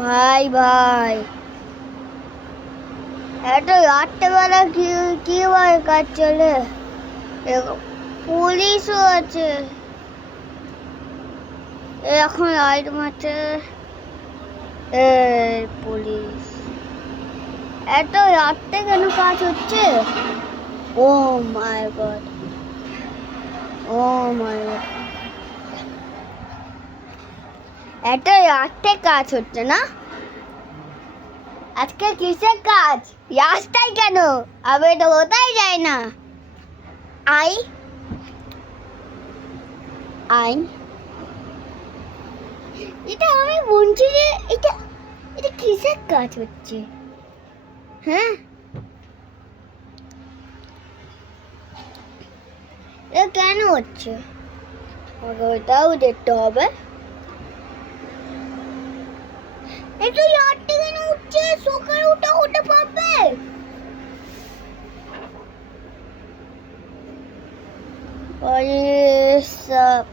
ভাই ভাই, এত রাত্রেবেলা কি ভাই কাজ চলে? পুলিশও আছে, এখন লাইট মারছে। পুলিশ এত রাত্রে কেন কাজ হচ্ছে? ও মাই গড, ও মাই গড, এত রাত্রে কাজ হচ্ছে না? আজকে কিসের কাজ? রাস্তায় কেন? আমি তো কোথায় যাই না। আই আই এটা আমি বলছি যে এটা এটা কিসের কাজ হচ্ছে? হ্যাঁ, এটা কেন হচ্ছে? আমাকে ওটাও দেখতে হবে। একটু রাত্রে কেন উঠছে? সকালে উঠে পারবে? আরে সব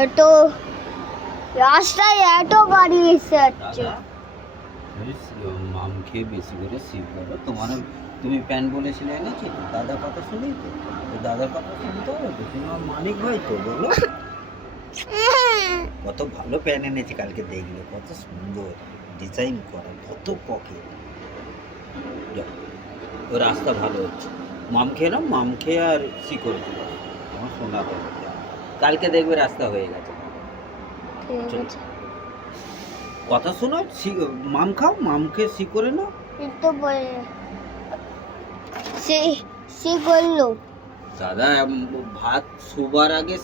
এত রাস্তায় এত গাড়ি এসে যাচ্ছে। মাম খেয়ে বেশি করে সিপ করো। তুমি প্যান বলেছিলে এনেছি তো, দাদার কথা শুনেই তো। দাদার কথা শুনতে হবে তো, তুমি আমার মালিক ভাই তো, বলো। কত ভালো প্যান এনেছি, কালকে দেখলে কত সুন্দর ডিজাইন করা, কত পকেট। ও রাস্তা ভালো হচ্ছে। মাম খেয়ে নাও, মাম খেয়ে আর সি করে দেবো আমার সোনা হবে। কালকে দেখবে রাস্তা হয়ে গেছে। ঠিক আছে, কথা শোনো, মাম খাও, মাম খেয়ে সি করে নাও। একটু বলে সে সে করলো। দাদা ভাত শোবার আগে